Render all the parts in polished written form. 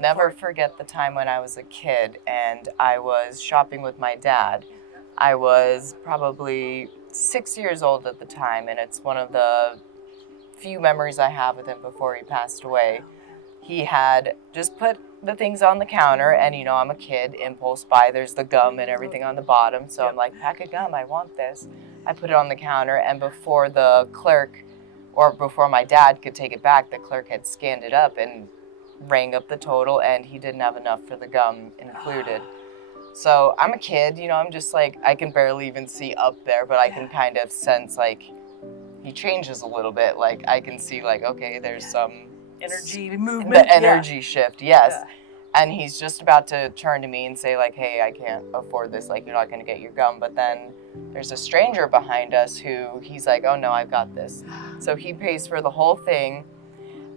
Never forget the time when I was a kid and I was shopping with my dad. I was probably 6 years old at the time, and it's one of the few memories I have with him before he passed away. He had just put the things on the counter, and I'm a kid, impulse buy, there's the gum and everything on the bottom, so I'm like, pack of gum, I want this. I put it on the counter, and before the clerk, or before my dad could take it back, the clerk had scanned it up and rang up the total, and he didn't have enough for the gum included. So I'm a kid, I'm just like, I can barely even see up there, but I can kind of sense like he changes a little bit. Like I can see like, okay, there's some energy movement. The energy shift, yes. Yeah. And he's just about to turn to me and say like, hey, I can't afford this, like you're not gonna get your gum. But then there's a stranger behind us who he's like, oh no, I've got this. So he pays for the whole thing.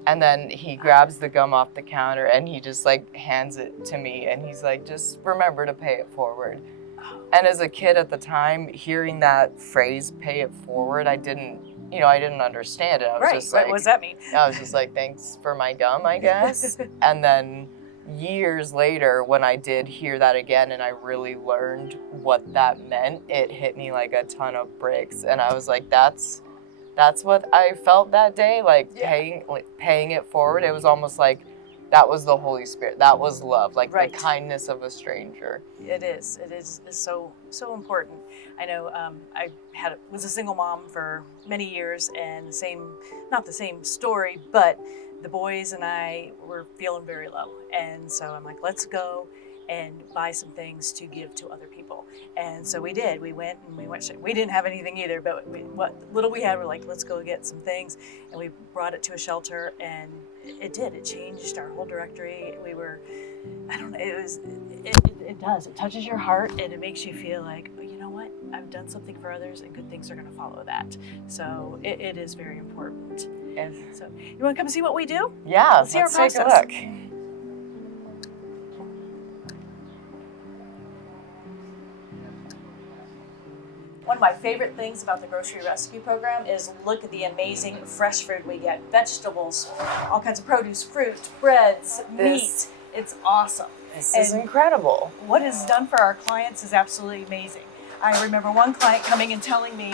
And then he grabs the gum off the counter and he just like hands it to me and he's like, just remember to pay it forward. And as a kid at the time, hearing that phrase, pay it forward, I didn't understand it. I was just like, what does that mean? I was just like, thanks for my gum, I guess. And then years later, when I did hear that again and I really learned what that meant, it hit me like a ton of bricks. And I was like, that's what I felt that day, paying it forward. It was almost like that was the Holy Spirit. That was love, like the kindness of a stranger. It is so important. I know I was a single mom for many years, and not the same story, but the boys and I were feeling very low. And so I'm like, let's go and buy some things to give to other people. And so we did. We went. We didn't have anything either, but what little we had, we're like, let's go get some things. And we brought it to a shelter, and it did. It changed our whole directory. We were, I don't know, it does. It touches your heart, and it makes you feel like, oh, you know what? I've done something for others, and good things are going to follow that. So it is very important. Yes. So you want to come see what we do? Yeah, let's see our process. Take a look. One of my favorite things about the Grocery Rescue Program is look at the amazing fresh food we get. Vegetables, all kinds of produce, fruit, breads, meat. It's awesome. This is incredible. What is done for our clients is absolutely amazing. I remember one client coming and telling me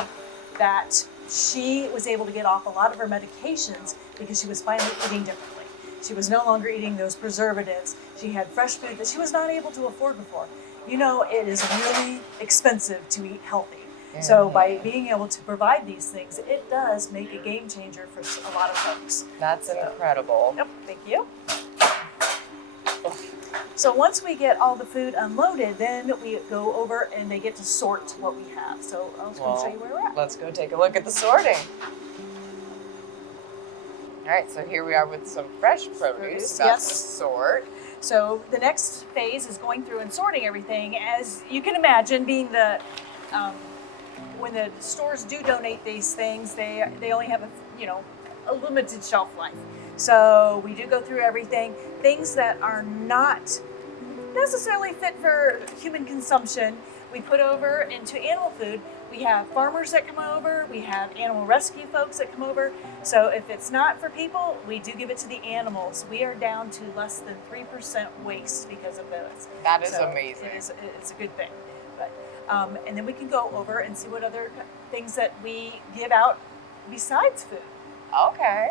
that she was able to get off a lot of her medications because she was finally eating differently. She was no longer eating those preservatives. She had fresh food that she was not able to afford before. It is really expensive to eat healthy. So by being able to provide these things, it does make a game changer for a lot of folks. That's incredible. Yep, thank you. So once we get all the food unloaded, then we go over and they get to sort what we have. So I'll just show you where we're at. Let's go take a look at the sorting. All right, so here we are with some fresh produce about to sort. So the next phase is going through and sorting everything. As you can imagine, being the when the stores do donate these things, they only have a limited shelf life. So we do go through everything. Things that are not necessarily fit for human consumption, we put over into animal food. We have farmers that come over. We have animal rescue folks that come over. So if it's not for people, we do give it to the animals. We are down to less than 3% waste because of those. That is amazing. It's a good thing. And then we can go over and see what other things that we give out besides food. Okay.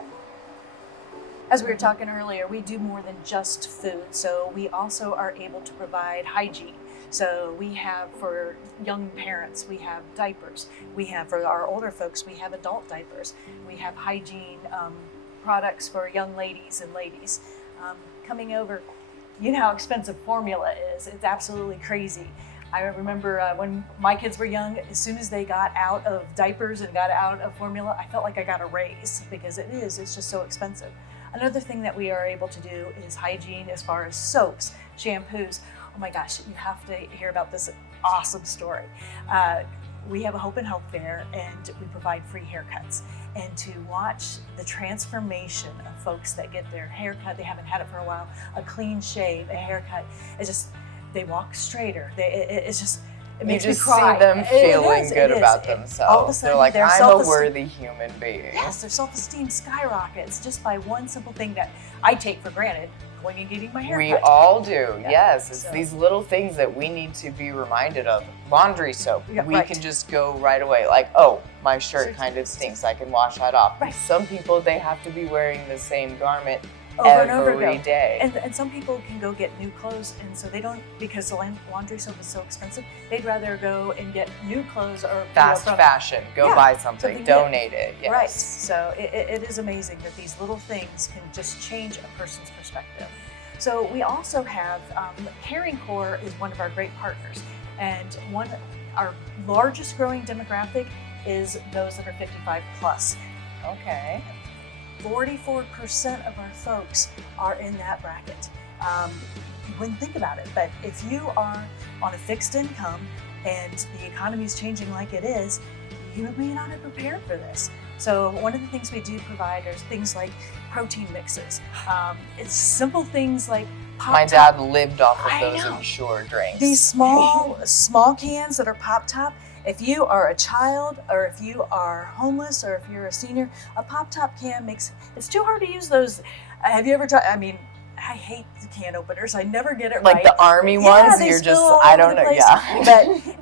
As we were talking earlier, we do more than just food. So we also are able to provide hygiene. So we have for young parents, we have diapers. We have for our older folks, we have adult diapers. We have hygiene products for young ladies and ladies. Coming over, you know how expensive formula is. It's absolutely crazy. I remember when my kids were young, as soon as they got out of diapers and got out of formula, I felt like I got a raise because it's just so expensive. Another thing that we are able to do is hygiene as far as soaps, shampoos. Oh my gosh, you have to hear about this awesome story. We have a Hope and Health Fair, and we provide free haircuts. And to watch the transformation of folks that get their haircut, they haven't had it for a while, a clean shave, a haircut, they walk straighter. It makes me cry. You just see them feeling good about themselves. All of a sudden, they're like, I'm a worthy human being. Yes, their self-esteem skyrockets just by one simple thing that I take for granted. going and getting my hair We cut. all do, Yeah. yes. It's So- these little things that we need to be reminded of. Laundry soap, Yeah, we right. can just go right away. Like, oh, my shirt Shirt's kind of stinks. I can wash that off. Right. Some people, they have to be wearing the same garment Over and over every again. day. And some people can go get new clothes, and so they don't, because the laundry soap is so expensive, they'd rather go and get new clothes or Fast from- fashion. Go Yeah, buy something. something new. Donate it. Yes. Right. So it is amazing that these little things can just change a person's perspective. So we also have Caring Corps is one of our great partners, and our largest growing demographic is those that are 55 plus. Okay. 44% of our folks are in that bracket. You wouldn't think about it, but if you are on a fixed income and the economy is changing like it is, you may not have prepared for this. So one of the things we do provide are things like protein mixes. It's simple things like My Pop-Top. dad lived off of I those know. Ensure drinks. These small cans that are Pop-Top. If you are a child, or if you are homeless, or if you're a senior, a Pop-Top can it's too hard to use those. Have you ever tried? I mean, I hate the can openers. I never get it like right. the army Yeah, ones, they you're spill just, all I over don't the know. place.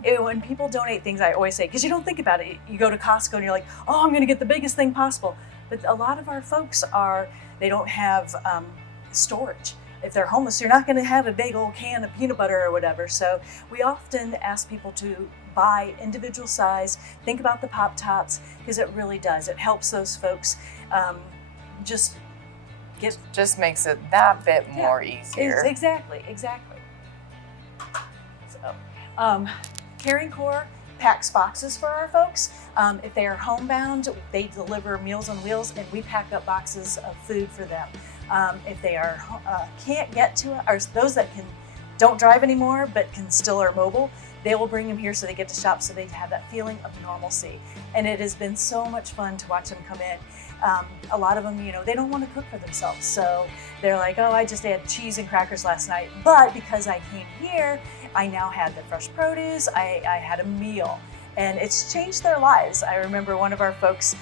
Yeah. But when people donate things, I always say, because you don't think about it, you go to Costco and you're like, oh, I'm going to get the biggest thing possible. But a lot of our folks they don't have storage. If they're homeless, you're not going to have a big old can of peanut butter or whatever. So we often ask people to buy individual size, think about the Pop-Tops, because it really does. It helps those folks just get... Just makes it that bit Yeah. more easier. Exactly. So, Caring Corps packs boxes for our folks. If they are homebound, they deliver Meals on Wheels, and we pack up boxes of food for them. If they can't get to it, or those that don't drive anymore but can still are mobile, they will bring them here so they get to shop, so they have that feeling of normalcy. And it has been so much fun to watch them come in. A lot of them, they don't want to cook for themselves. So they're like, oh, I just had cheese and crackers last night. But because I came here, I now had the fresh produce, I had a meal. And it's changed their lives. I remember one of our folks,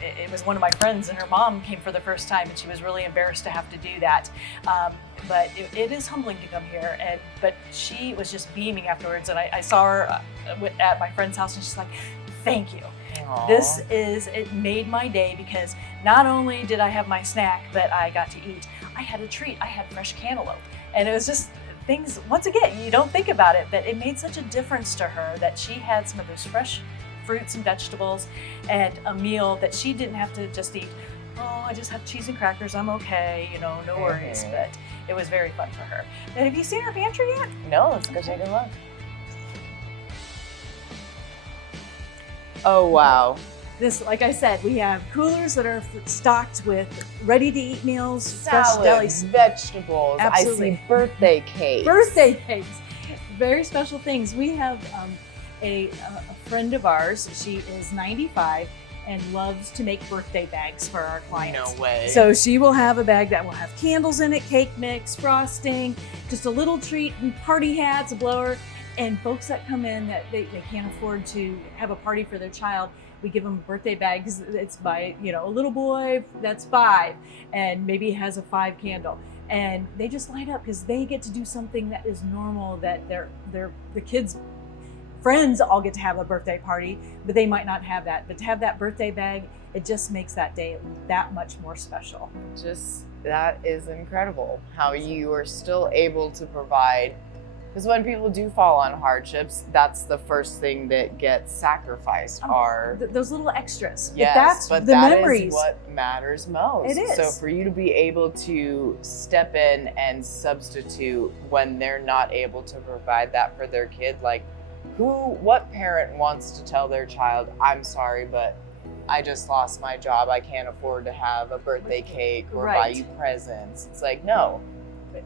it was one of my friends, and her mom came for the first time, and she was really embarrassed to have to do that. But it is humbling to come here. But she was just beaming afterwards, and I saw her at my friend's house, and she's like, thank you. Aw. It made my day, because not only did I have my snack, but I got to eat. I had a treat. I had fresh cantaloupe. And it was just things, once again, you don't think about it, but it made such a difference to her that she had some of those fresh fruits and vegetables and a meal that she didn't have to just eat, oh, I just have cheese and crackers, I'm okay, no worries. Mhm. But it was very fun for her. And have you seen her pantry yet? No, let's go take a look. Oh, wow. This, like I said, we have coolers that are stocked with ready-to-eat meals, fresh Salads, delis, vegetables. Absolutely. I see birthday cakes. birthday cakes, very special things. We have a friend of ours. She is 95 and loves to make birthday bags for our clients. No way. So she will have a bag that will have candles in it, cake mix, frosting, just a little treat, and party hats, a blower. And folks that come in that they can't afford to have a party for their child, we give them birthday bags. It's by, a little boy that's 5 and maybe has a 5 candle. And they just light up because they get to do something that is normal, that the kids' friends all get to have a birthday party, but they might not have that. But to have that birthday bag, it just makes that day that much more special. That is incredible how you are still able to provide. Because when people do fall on hardships, that's the first thing that gets sacrificed are Those little extras. yes, but but the that memories. is what matters most. It is. So for you to be able to step in and substitute when they're not able to provide that for their kid, like what parent wants to tell their child, I'm sorry, but I just lost my job. I can't afford to have a birthday cake or buy Right. you presents. It's like, no.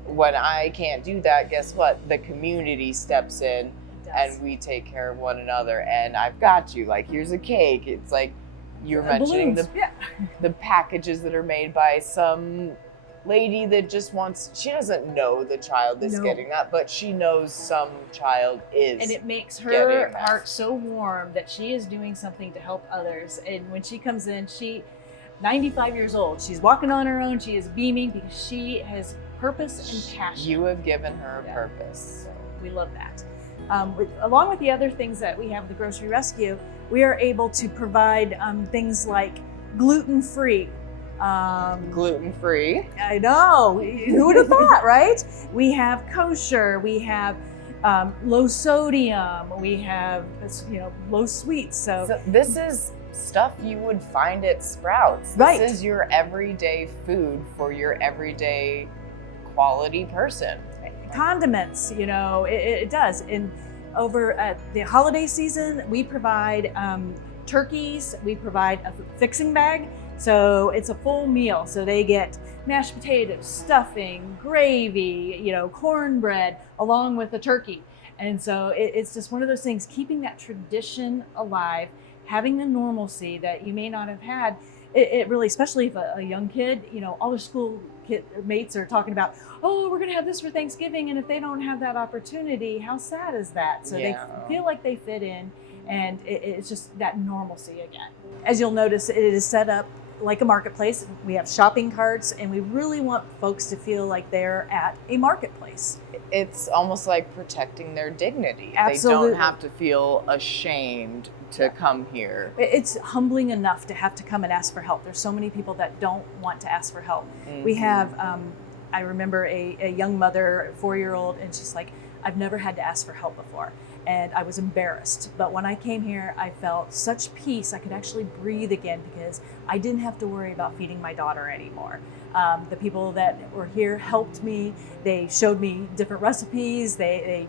When I can't do that, guess what? The community steps in and we take care of one another. And I've got you. Like, here's a cake. It's like you were mentioning the packages that are made by some lady that just she doesn't know the child is getting that, but she knows some child is. And it makes her getting that. heart so warm that she is doing something to help others. And when she comes in, 95 years old, she's walking on her own, she is beaming because she has purpose and passion. You have given her a purpose. So we love that. Along with the other things that we have at the Grocery Rescue, we are able to provide things like gluten-free. Gluten-free. I know. Who would have thought, right? We have kosher. We have low sodium. We have low sweets. So this is stuff you would find at Sprouts. Right. This is your everyday food for your everyday quality person. Condiments, it does. And over at the holiday season, we provide turkeys. We provide a fixing bag. So it's a full meal. So they get mashed potatoes, stuffing, gravy, cornbread, along with the turkey. And so it's just one of those things, keeping that tradition alive, having the normalcy that you may not have had. It really, especially if a young kid, all their school mates are talking about, oh, we're going to have this for Thanksgiving. And if they don't have that opportunity, how sad is that? So they feel like they fit in, and it's just that normalcy again. As you'll notice, it is set up like a marketplace. We have shopping carts, and we really want folks to feel like they're at a marketplace. It's almost like protecting their dignity. Absolutely. They don't have to feel ashamed to come here. It's humbling enough to have to come and ask for help. There's so many people that don't want to ask for help. Mm-hmm. We have, I remember a young mother, 4-year-old, and she's like, I've never had to ask for help before. And I was embarrassed. But when I came here, I felt such peace. I could actually breathe again because I didn't have to worry about feeding my daughter anymore. The people that were here helped me. They showed me different recipes. They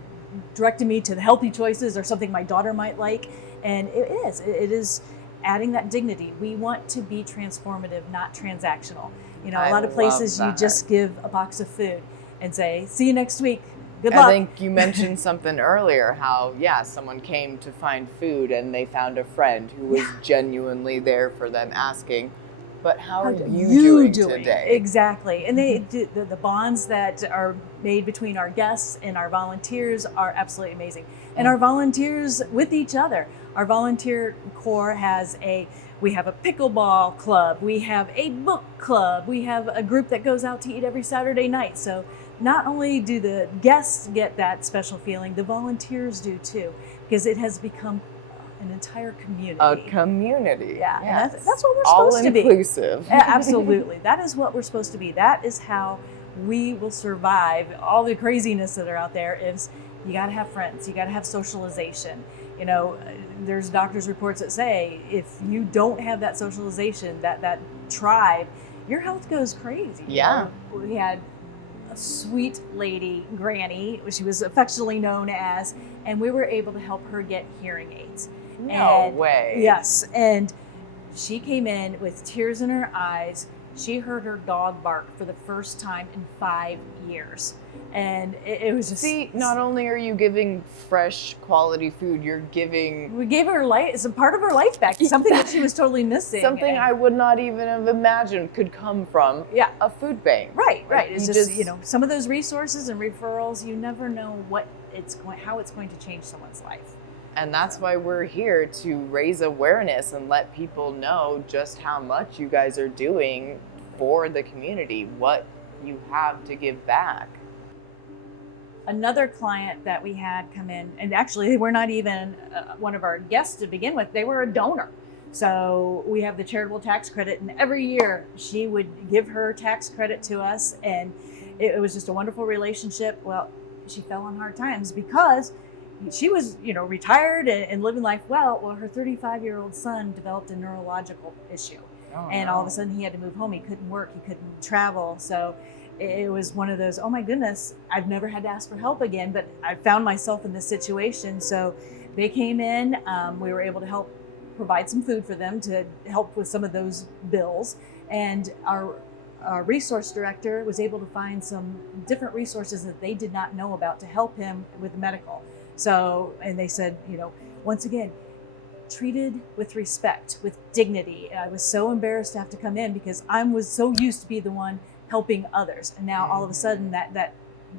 directed me to the healthy choices or something my daughter might like. And it is adding that dignity. We want to be transformative, not transactional. A lot of places you just give a box of food and say, see you next week. Good luck. I think you mentioned something earlier, how, someone came to find food and they found a friend who was genuinely there for them, asking, but how are you doing today? Exactly. And the bonds that are made between our guests and our volunteers are absolutely amazing. And our volunteers with each other. Our volunteer corps we have a pickleball club, we have a book club, we have a group that goes out to eat every Saturday night. So not only do the guests get that special feeling, the volunteers do too, because it has become an entire community. A community. Yeah, yes. And that's what we're supposed to be. All inclusive. Absolutely. That is what we're supposed to be. That is how we will survive all the craziness that are out there. Is you got to have friends. You got to have socialization. There's doctors' reports that say if you don't have that socialization, that tribe, your health goes crazy. Yeah. We had a sweet lady, Granny, she was affectionately known as, and we were able to help her get hearing aids. No way. Yes, and she came in with tears in her eyes. She heard her dog bark for the first time in 5 years. And it was just... See, not only are you giving fresh, quality food, you're giving... We gave her life, it's a part of her life back, something that she was totally missing. Something I would not even have imagined could come from a food bank. Right. It's just, some of those resources and referrals, you never know how it's going to change someone's life. And that's why we're here, to raise awareness and let people know just how much you guys are doing for the community, what you have to give back. Another client that we had come in, and actually they were not even one of our guests to begin with, they were a donor. So we have the charitable tax credit, and every year she would give her tax credit to us, and it was just a wonderful relationship. Well, she fell on hard times because she was, retired and living life well. Well, her 35-year-old son developed a neurological issue. And all of a sudden he had to move home. He couldn't work, he couldn't travel. So it was one of those, oh my goodness, I've never had to ask for help again, but I found myself in this situation. So they came in, we were able to help provide some food for them to help with some of those bills. And our resource director was able to find some different resources that they did not know about to help him with medical. So, and they said, once again, treated with respect, with dignity. And I was so embarrassed to have to come in because I was so used to be the one helping others. And now all of a sudden that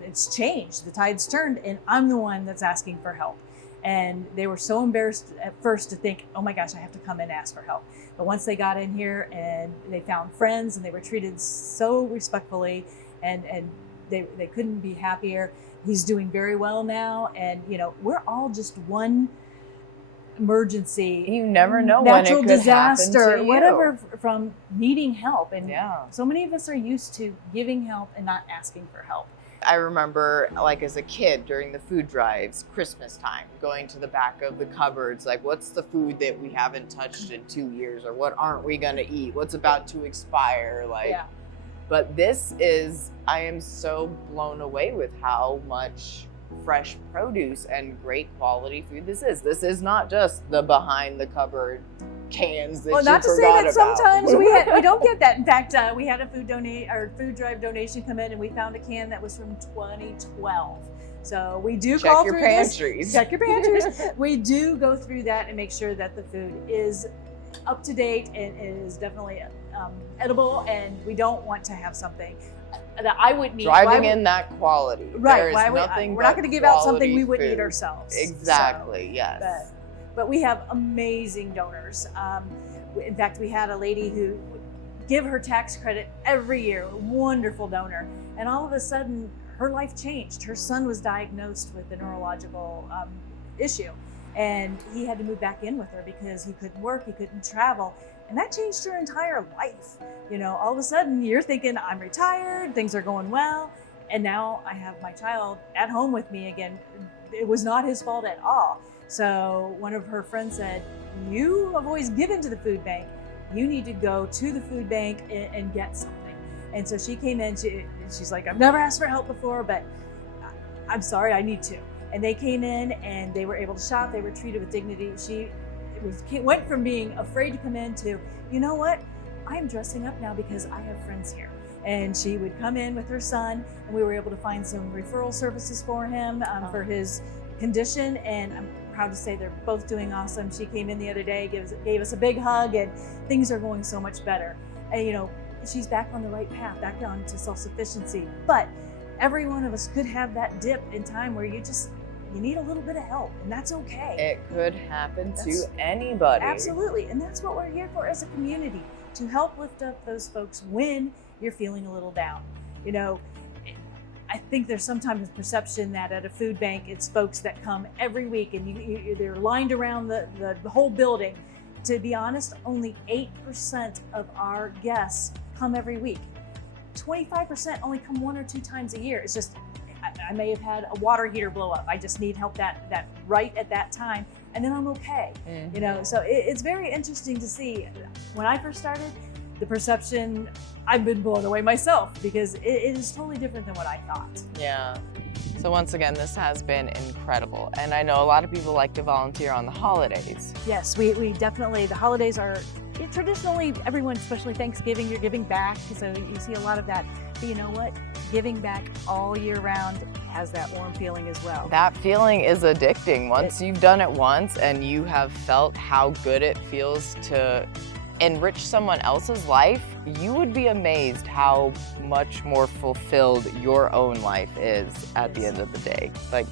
it's changed, the tide's turned, and I'm the one that's asking for help. And they were so embarrassed at first to think, oh my gosh, I have to come and ask for help. But once they got in here and they found friends and they were treated so respectfully, and they couldn't be happier. He's doing very well now, and we're all just one emergency. You never know natural when it could disaster, happen to you. whatever, from needing help. And Yeah. so many of us are used to giving help and not asking for help. I remember, like, as a kid during the food drives, Christmas time, going to the back of the cupboards, like, what's the food that we haven't touched in 2 years, or what aren't we gonna eat? What's about to expire? Like, Yeah. But I am so blown away with how much fresh produce and great quality food this is. This is not just the behind the cupboard cans that Well, you not to say forgot that about. sometimes we don't get that. In fact, we had a food drive donation come in, and we found a can that was from 2012. So we do Check call your through pantries. this. Check your pantries. We do go through that and make sure that the food is up to date and is definitely edible, and we don't want to have something that I wouldn't eat. Driving in that quality. Right. There is We're nothing not but going to give out something quality we wouldn't eat food. ourselves. Exactly, yes. But we have amazing donors. In fact, we had a lady who would give her tax credit every year, a wonderful donor. And all of a sudden, her life changed. Her son was diagnosed with a neurological issue. And he had to move back in with her because he couldn't work, he couldn't travel. And that changed her entire life. All of a sudden you're thinking, I'm retired, things are going well. And now I have my child at home with me again. It was not his fault at all. So one of her friends said, you have always given to the food bank. You need to go to the food bank and get something. And so she came in, she's like, I've never asked for help before, but I'm sorry, I need to. And they came in and they were able to shop. They were treated with dignity. She went from being afraid to come in to, you know what? I'm dressing up now because I have friends here. And she would come in with her son, and we were able to find some referral services for him for his condition. And I'm proud to say they're both doing awesome. She came in the other day, gave us a big hug, and things are going so much better. And she's back on the right path, back on to self-sufficiency. But every one of us could have that dip in time where you need a little bit of help, and that's okay. It could happen to anybody. Absolutely, and that's what we're here for as a community, to help lift up those folks when you're feeling a little down. I think there's sometimes a perception that at a food bank, it's folks that come every week and they're lined around the whole building. To be honest, only 8% of our guests come every week. 25% only come 1 or 2 times a year. It's just, I may have had a water heater blow up. I just need help that right at that time, and then I'm okay. Mm-hmm. So it's very interesting to see. When I first started, the perception, I've been blown away myself because it is totally different than what I thought. Yeah. So once again, this has been incredible. And I know a lot of people like to volunteer on the holidays. Yes, we definitely, the holidays are traditionally, everyone, especially Thanksgiving, you're giving back. So you see a lot of that. But you know what? Giving back all year round has that warm feeling as well. That feeling is addicting. Once you've done it once and you have felt how good it feels to enrich someone else's life, you would be amazed how much more fulfilled your own life is at the end of the day. Like,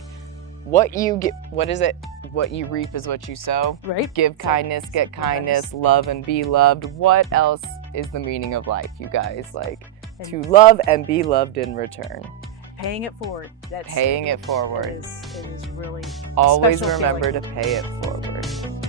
what you get, what is it? What you reap is what you sow. Right. Give kindness, get kindness, love and be loved. What else is the meaning of life, you guys? Like, to love and be loved in return. Paying it forward. Paying it forward. It is really Always special remember feeling. to pay it forward.